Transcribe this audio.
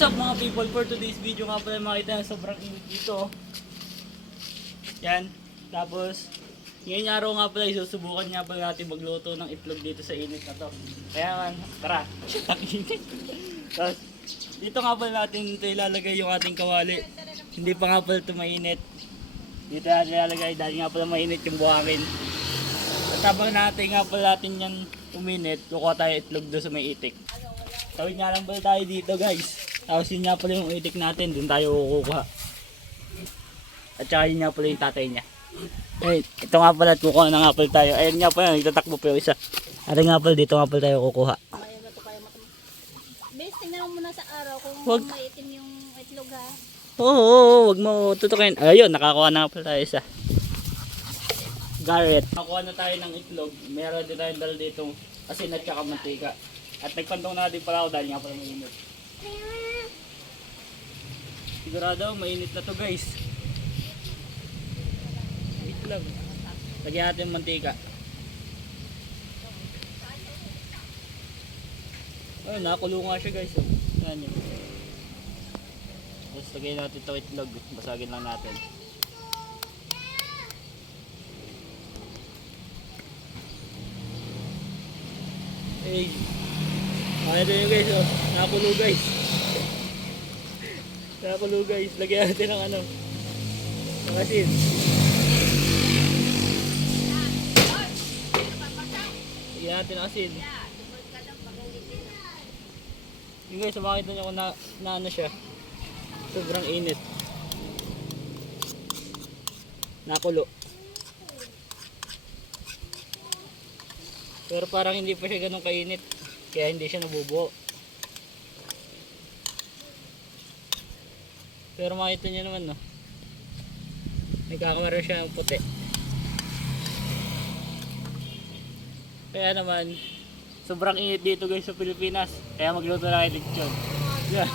What's up mga people, for today's video nga pala makita na sobrang init dito. Yan, tapos ngayong araw nga pala isusubukan nga pala natin magluto ng itlog dito sa init na to. Kaya tara, ang init. Tapos dito nga pala natin ito ilalagay yung ating kawali. Hindi pa nga pala ito mainit. Dito natin ilalagay dahil nga pala mainit yung buhangin. At habang natin nga pala natin yan uminit, kukuha tayo itlog doon sa may itik. Tawid nga lang pala tayo dito guys. Tapos yun nga pala yung itik natin, doon tayo kukuha. At saka yun nga pala yung tatay niya. Ay, ito nga pala at kukuha na nga pala tayo. Ayun nga pala, nagtatakbo pa yung isa. At nga pala dito nga pala tayo kukuha. Bes, tingnan mo muna sa araw kung maitim yung itlog ha. Oo, wag mo tutukin. Ayun, nakakuha na nga pala tayo isa. Garrett. Nakakuha na tayo ng itlog. Meron din tayo dala dito asin at saka mantika. At nagpantong na din pala ako dahil nga pala mainit. Sigurado mainit na to guys. Wait lang. Lagyan natin yung mantika. Ayun, nakakulo nga siya guys. Yan yun. Tapos lagyan natin ito itlog. Basagin lang natin. Hey. Ito yun guys, oh. Nakakulo guys. Nakakulo guys. Lagyan natin ng ano. Ng asin. Lagyan natin ng asin. Yun guys, makita nyo kung na ano siya. Sobrang init. Nakulo. Pero parang hindi pa siya ganun kainit. Kaya hindi siya nabubuo. Pero makita nyo naman no. Nagkakamara siya ng puti. Kaya naman sobrang init dito guys sa Pilipinas. Kaya magluto na kayo lechon. Yeah.